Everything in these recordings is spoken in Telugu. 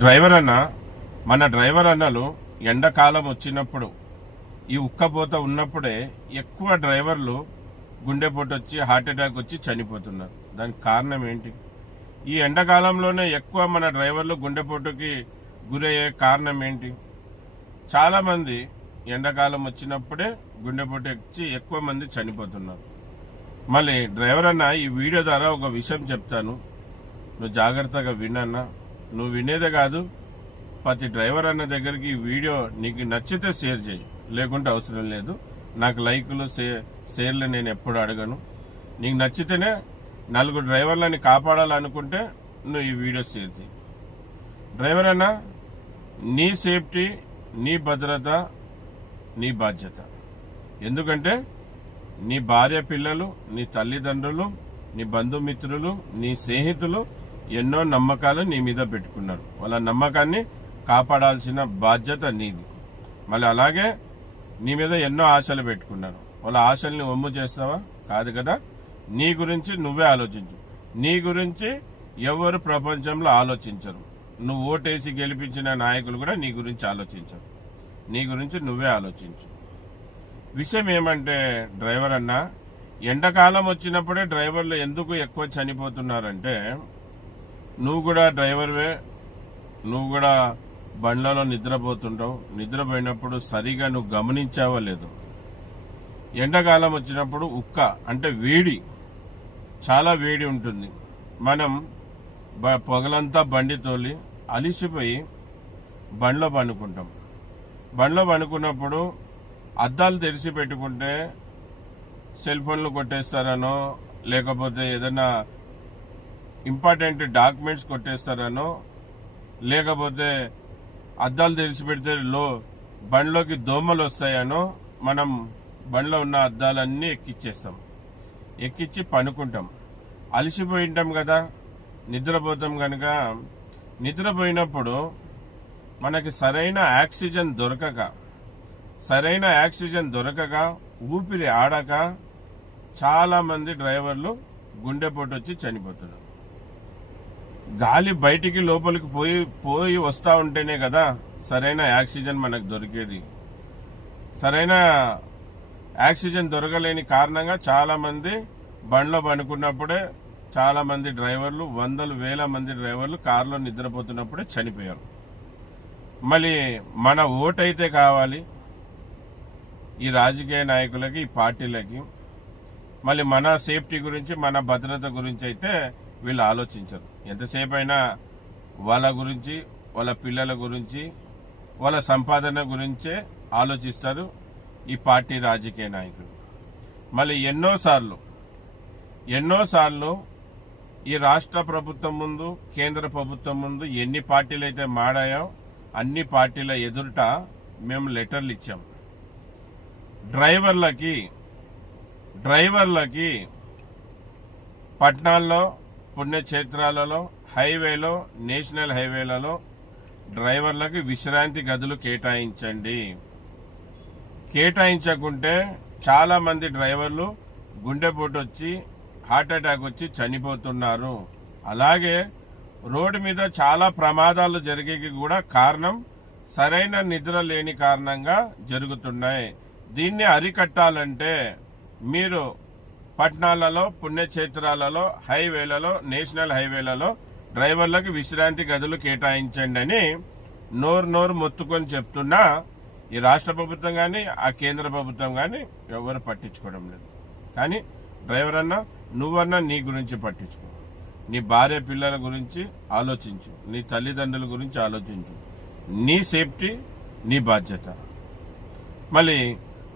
డ్రైవర్ అన్న మన డ్రైవర్ అన్నలు ఎండాకాలం వచ్చినప్పుడు ఈ ఉక్కపోత ఉన్నప్పుడే ఎక్కువ డ్రైవర్లు గుండెపోటు వచ్చి హార్ట్ అటాక్ వచ్చి చనిపోతున్నారు. దానికి కారణం ఏంటి? ఈ ఎండాకాలంలోనే ఎక్కువ మన డ్రైవర్లు గుండెపోటుకి గురయ్యే కారణం ఏంటి? చాలా మంది ఎండాకాలం వచ్చినప్పుడే గుండెపోటు వచ్చి ఎక్కువ మంది చనిపోతున్నారు. మళ్ళీ డ్రైవర్ అన్న ఈ వీడియో ద్వారా ఒక విషయం చెప్తాను, నువ్వు జాగ్రత్తగా వినన్నా. నువ్వు వినేదే కాదు, ప్రతి డ్రైవర్ అన్న దగ్గరికి ఈ వీడియో నీకు నచ్చితే షేర్ చేయి, లేకుంటే అవసరం లేదు. నాకు లైకులు షేర్లు నేను ఎప్పుడు అడగను. నీకు నచ్చితేనే నలుగురు డ్రైవర్లని కాపాడాలనుకుంటే నువ్వు ఈ వీడియో షేర్ చేయి. డ్రైవర్ అన్న, నీ సేఫ్టీ, నీ భద్రత నీ బాధ్యత. ఎందుకంటే నీ భార్య పిల్లలు, నీ తల్లిదండ్రులు, నీ బంధుమిత్రులు, నీ స్నేహితులు ఎన్నో నమ్మకాలు నీ మీద పెట్టుకున్నారు. వాళ్ళ నమ్మకాన్ని కాపాడాల్సిన బాధ్యత నీది. మళ్ళీ అలాగే నీ మీద ఎన్నో ఆశలు పెట్టుకున్నారు. వాళ్ళ ఆశల్ని వమ్ము చేస్తావా? కాదు కదా. నీ గురించి నువ్వే ఆలోచించు. నీ గురించి ఎవరు ప్రపంచంలో ఆలోచించరు. నువ్వు ఓటేసి గెలిపించిన నాయకులు కూడా నీ గురించి ఆలోచించరు. నీ గురించి నువ్వే ఆలోచించు. విషయం ఏమంటే డ్రైవర్ అన్న, ఎండాకాలం వచ్చినప్పుడే డ్రైవర్లు ఎందుకు ఎక్కువ చనిపోతున్నారంటే, నువ్వు కూడా డ్రైవర్వే, నువ్వు కూడా బండ్లలో నిద్రపోతుంటావు. నిద్రపోయినప్పుడు సరిగా నువ్వు గమనించావో లేదు, ఎండాకాలం వచ్చినప్పుడు ఉక్క అంటే వేడి, చాలా వేడి ఉంటుంది. మనం పొగలంతా బండి తోలి అలిసిపోయి బండ్లో పండుకుంటాం. బండ్లో పండుకున్నప్పుడు అద్దాలు తెరిచి పెట్టుకుంటే సెల్ ఫోన్లు కొట్టేస్తారనో, లేకపోతే ఏదైనా ఇంపార్టెంట్ డాక్యుమెంట్స్ కొట్టేస్తారనో, లేకపోతే అద్దాలు తెరిచి పెడితే బండ్లోకి దోమలు వస్తాయనో మనం బండ్లో ఉన్న అద్దాలన్నీ ఎక్కిచ్చేస్తాం. ఎక్కిచ్చి పనుకుంటాం. అలసిపోయి ఉంటాం కదా, నిద్రపోతాం కనుక నిద్రపోయినప్పుడు మనకి సరైన ఆక్సిజన్ దొరకక ఊపిరి ఆడక చాలా మంది డ్రైవర్లు గుండెపోటు వచ్చి చనిపోతున్నారు. గాలి బయటికి లోపలికి పోయి వస్తూ ఉంటేనే కదా సరైన ఆక్సిజన్ మనకు దొరికేది. సరైన ఆక్సిజన్ దొరకలేని కారణంగా చాలా మంది బండ్లో పనుకున్నప్పుడే చాలా మంది డ్రైవర్లు, వందలు వేల మంది డ్రైవర్లు కారులో నిద్రపోతున్నప్పుడే చనిపోయారు. మళ్ళీ మన ఓటైతే కావాలి ఈ రాజకీయ నాయకులకి, ఈ పార్టీలకి. మళ్ళీ మన సేఫ్టీ గురించి, మన భద్రత గురించి అయితే వీళ్ళు ఆలోచించరు. ఎంతసేపు అయినా వాళ్ళ గురించి, వాళ్ళ పిల్లల గురించి, వాళ్ళ సంపాదన గురించే ఆలోచిస్తారు ఈ పార్టీ రాజకీయ నాయకులు. మళ్ళీ ఎన్నోసార్లు ఈ రాష్ట్ర ప్రభుత్వం ముందు, కేంద్ర ప్రభుత్వం ముందు ఎన్ని పార్టీలు అయితే మాడాయో అన్ని పార్టీల ఎదుట మేము లెటర్లు ఇచ్చాం. డ్రైవర్లకి పట్టణాల్లో, పుణ్యక్షేత్రాలలో, హైవేలో, నేషనల్ హైవేలలో డ్రైవర్లకు విశ్రాంతి గదులు కేటాయించండి. కేటాయించకుంటే చాలా మంది డ్రైవర్లు గుండెపోటు వచ్చి, హార్ట్ అటాక్ వచ్చి చనిపోతున్నారు. అలాగే రోడ్డు మీద చాలా ప్రమాదాలు జరిగేకి కూడా కారణం సరైన నిద్ర లేని కారణంగా జరుగుతున్నాయి. దీన్ని అరికట్టాలంటే మీరు పట్టణాలలో, పుణ్యక్షేత్రాలలో, హైవేలలో, నేషనల్ హైవేలలో డ్రైవర్లకు విశ్రాంతి గదులు కేటాయించండి అని నోరు మొత్తుకొని చెప్తున్నా ఈ రాష్ట్ర ప్రభుత్వం కానీ, ఆ కేంద్ర ప్రభుత్వం కానీ ఎవరు పట్టించుకోవడం లేదు. కానీ డ్రైవర్ అన్నా, నువ్వన్నా నీ గురించి పట్టించుకో. నీ భార్య పిల్లల గురించి ఆలోచించు, నీ తల్లిదండ్రుల గురించి ఆలోచించు. నీ సేఫ్టీ నీ బాధ్యత. మళ్ళీ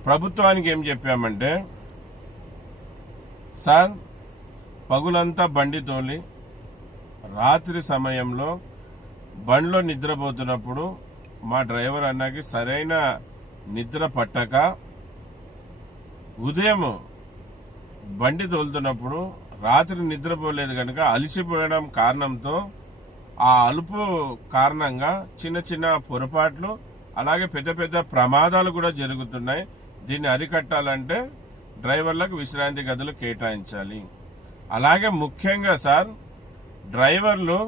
ప్రభుత్వానికి ఏం చెప్పామంటే, సార్ పగులంతా బండి తోలి రాత్రి సమయంలో బండ్లో నిద్రపోతున్నప్పుడు మా డ్రైవర్ అన్నకి సరైన నిద్ర పట్టక ఉదయం బండి తోలుతున్నప్పుడు రాత్రి నిద్రపోలేదు కనుక అలసిపోయడం కారణంతో ఆ అలుపు కారణంగా చిన్న పొరపాట్లు, అలాగే పెద్ద ప్రమాదాలు కూడా జరుగుతున్నాయి. దీన్ని అరికట్టాలంటే డ్రైవర్లకు విశ్రాంతి గదులు కేటాయించాలి. అలాగే ముఖ్యంగా సార్, డ్రైవర్లు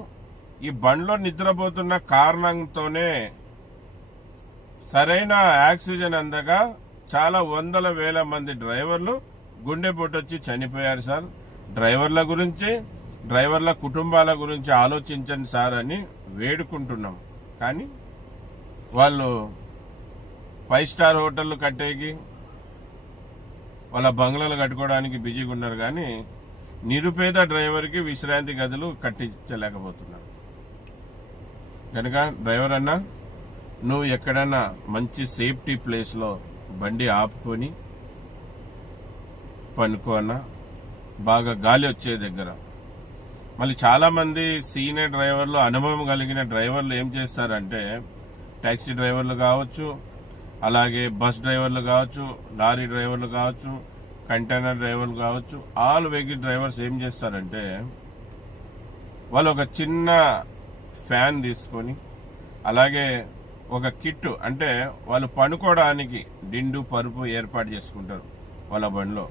ఈ బండ్లో నిద్రపోతున్న కారణంతోనే సరైన ఆక్సిజన్ అందగా చాలా వందల వేల మంది డ్రైవర్లు గుండెపోటు వచ్చి చనిపోయారు సార్. డ్రైవర్ల గురించి, డ్రైవర్ల కుటుంబాల గురించి ఆలోచించండి సార్ అని వేడుకుంటున్నాం. కానీ వాళ్ళు 5 స్టార్ హోటళ్లు కట్టేకి, వాళ్ళ బంగ్లాలు కట్టుకోవడానికి బిజీగా ఉన్నారు. కానీ నిరుపేద డ్రైవర్కి విశ్రాంతి గదులు కట్టించలేకపోతున్నారు. కనుక డ్రైవర్ అన్నా, నువ్వు ఎక్కడన్నా మంచి సేఫ్టీ ప్లేస్లో బండి ఆపుకొని పనుకో అన్నా, బాగా గాలి వచ్చే దగ్గర. మళ్ళీ చాలా మంది సీనియర్ డ్రైవర్లు, అనుభవం కలిగిన డ్రైవర్లు ఏం చేస్తారంటే, టాక్సీ డ్రైవర్లు కావచ్చు, అలాగే బస్ డ్రైవర్లు కావచ్చు, లారీ డ్రైవర్లు కావచ్చు, కంటైనర్ డ్రైవర్లు కావచ్చు, ఆల్ వెహికల్ డ్రైవర్స్ ఏం చేస్తారంటే, వాళ్ళు ఒక చిన్న ఫ్యాన్ తీసుకొని, అలాగే ఒక కిట్, అంటే వాళ్ళు పనుకోవడానికి దిండు పరుపు ఏర్పాటు చేసుకుంటారు వాళ్ళ బండిలో.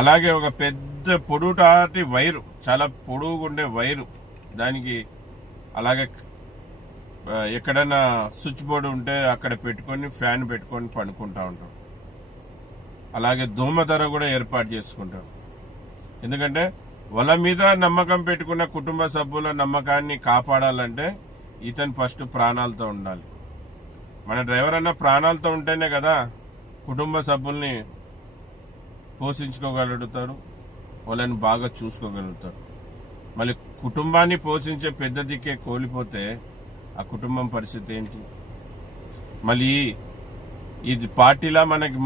అలాగే ఒక పెద్ద పొడుటాటి వైరు, చాలా పొడుగుండే వైరు, దానికి అలాగే ఎక్కడైనా స్విచ్ బోర్డు ఉంటే అక్కడ పెట్టుకొని ఫ్యాన్ పెట్టుకొని పనుకుంటా ఉంటారు. అలాగే దోమతెర కూడా ఏర్పాటు చేసుకుంటారు. ఎందుకంటే వాళ్ళ మీద నమ్మకం పెట్టుకున్న కుటుంబ సభ్యుల నమ్మకాన్ని కాపాడాలంటే ఇతను ఫస్ట్ ప్రాణాలతో ఉండాలి. మన డ్రైవర్ అన్న ప్రాణాలతో ఉంటేనే కదా కుటుంబ సభ్యుల్ని పోషించుకోగలుగుతాడు, వాళ్ళని బాగా చూసుకోగలుగుతాడు. మళ్ళీ కుటుంబాన్ని పోషించే పెద్ద దిక్కే కోల్పోతే ఆ కుటుంబం పరిస్థితి ఏంటి? మళ్ళీ ఇది పార్టీలా మనకి